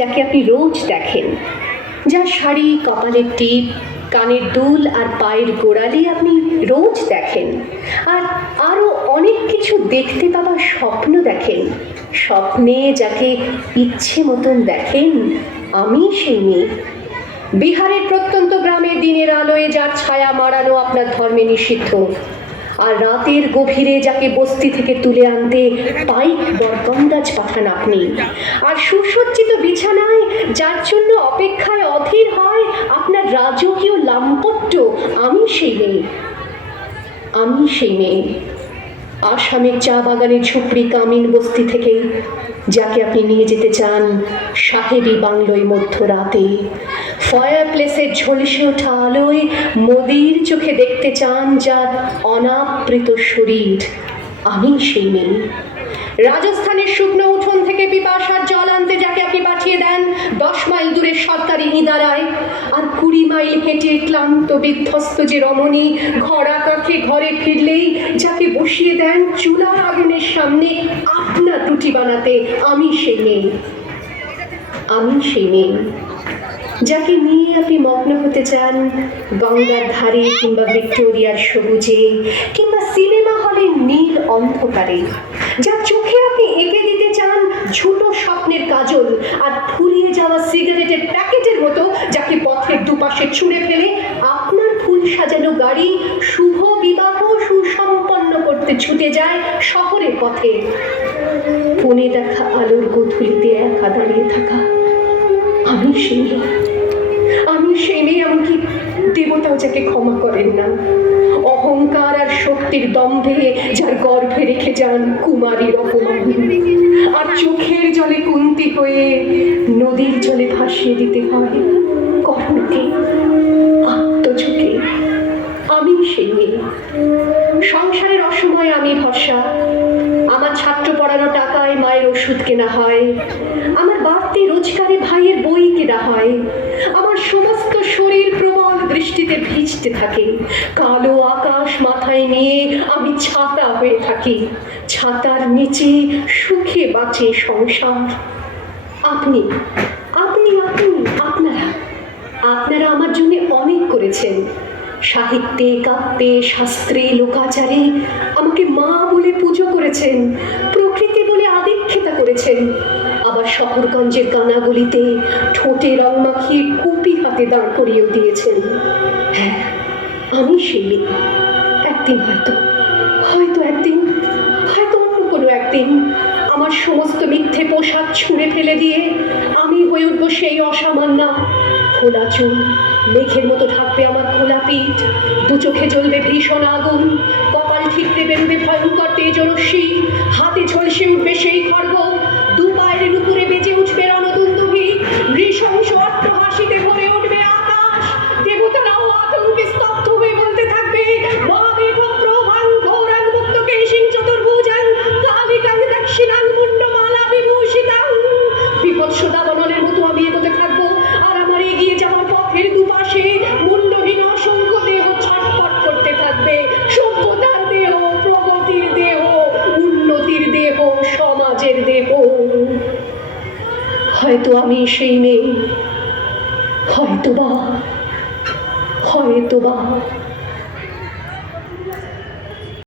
যাকে আপনি রোজ দেখেন, যার শাড়ি, কপালের টিপ, কানের দুল আর পায়ের গোড়ালি আপনি রোজ দেখেন, আর আরও অনেক কিছু দেখতে পাওয়ার স্বপ্ন দেখেন। স্বপ্নে যাকে ইচ্ছে মতন দেখেন, আমি সেই মেয়ে। বিহারের প্রত্যন্ত গ্রামে দিনের আলোয় যার ছায়া মারানো আপনার ধর্মে নিষিদ্ধ, আর রাতের গভীরে যাকে বস্তি থেকে তুলে আনতে পাইক বরকন্দাজ পাঠান আপনি, আর সুসজ্জিত বিছানায় যার জন্য অপেক্ষায় অধীর হয় আপনার রাজকীয় লাম্পট্য, আমি সেই মেয়ে। আমি সেই মেয়ে। আসামের চা বাগানের ঝুপড়ি কামিন বস্তি থেকে যাকে আপনি নিয়ে যেতে চান সাহেবী বাংলোয় মধ্যরাতে, ফায়ার প্লেসের ঝলসে ওঠা আলোয় মোদির চোখে দেখতে চান যার অনাবৃত শরীর, আমি সেই মেয়ে। রাজস্থানের শুকনো উঠোন থেকে পিপাসার জল আনতে যাকে আপনি পাঠিয়ে দেন 10 মাইল দূরের সরকারি ইদারায়, আর 20 মাইল হেঁটে ক্লান্ত বিধ্বস্ত যে রমণী ঘরা কাঁখে ঘরে ফিরলেই যাকে বসিয়ে দেন চুলার আগুনের সামনে আপনার রুটি বানাতে, আমি সেই মেয়ে। আমি সেই মেয়ে যাকে নিয়ে আপনি মগ্ন হতে চান গঙ্গার ধারে কিংবা ভিক্টোরিয়ার সবুজে কিংবা সিনেমা হলের নীল অন্ধকারে, যার চোখে আপনি এঁকে দিতে চান ছোট স্বপ্নের কাজল, আর ফুরিয়ে যাওয়া সিগারেটের প্যাকেটের মতো যাকে পথের দুপাশে ছুঁড়ে ফেলে আপনার ফুল সাজানো গাড়ি শুভ বিবাহ সুসম্পন্ন করতে ছুটে যায় শহরের পথে। ফোনে দেখা আলোর গধূলিতে একা দাঁড়িয়ে থাকা, আমি সেই মেয়ে। আমি সেই মেয়ে, এমনকি দেবতাও যাকে ক্ষমা করেন না। অহংকার আর শক্তির দম্ভে যার গর্ভে রেখে যান কুমারীর অপমান, আর চোখের জলে কুন্তি হয়ে নদীর জলে ভাসিয়ে দিতে হয় কর্ণকে আত্মঝুঁকে, আমি সেই মেয়ে। সংসারের অসময়ে আমি ভরসা, আমার ছাত্র পড়ানো টাকায় মায়ের ওষুধ কেনা হয়, আমার বাড়তি রোজগারে ভাইয়ের বই কেনা হয়, আমার সমস্ত শরীর প্রবল বৃষ্টিতে ভিজতে থাকে, কালো আকাশ মাথায় নিয়ে আমি ছাতা হয়ে থাকি, ছাতার নিচে সুখে বাঁচে সংসার। আপনি আপনি আপনি আপনারা আপনারা আমার জন্য অনেক করেছেন। সাহিত্যে, কাব্যে, শাস্ত্রে, লোকাচারে আমাকে মা বলে পুজো করেছেন, প্রকৃতি বলে আদিক্ষেতা করেছেন, আবার শহরগঞ্জের কানাগলিতে ঠোঁটে রং মাখিয়ে কুপি হাতে দাঁড় করিয়েও দিয়েছেন। হ্যাঁ, আমি সেই মেয়ে। একদিন হয়তো একদিন, হয়তো অন্য কোনো একদিন আমার সমস্ত মিথ্যে পোশাক ছুঁড়ে ফেলে দিয়ে আমি হয়ে উঠবো সেই অসামান্য। খোলা চুল, মেঘের মতো ঢাকবে আমার খোলা পিঠ, দু চোখে জ্বলবে ভীষণ আগুন, কপাল ঠিকরে বেরোবে ভয়ঙ্কর তেজরশ্মি, হাতে ঝলসে উঠবে সেই খড়গ, দু পায়ের নুপুরে বেজে উঠবে রণদুন্দুভি, নৃশংস অট্টহাসিতে ভরে উঠবে আকাশ, দেবতারাও আতঙ্কে স্তব্ধ হয়ে বলতে থাকবে বিপৎসদা বনলের মতো আমি এগোতে থাকবো, আর আমার এগিয়ে যাওয়ার পথের দুপাশে মুন্ডহীন অসংখ্য দেহ ছটফট করতে থাকবে। সভ্যতার দেহ, প্রগতির দেহ, উন্নতির দেহ, সমাজের দেহ। হয়তো আমি সেই মেয়ে, হয়তোবা।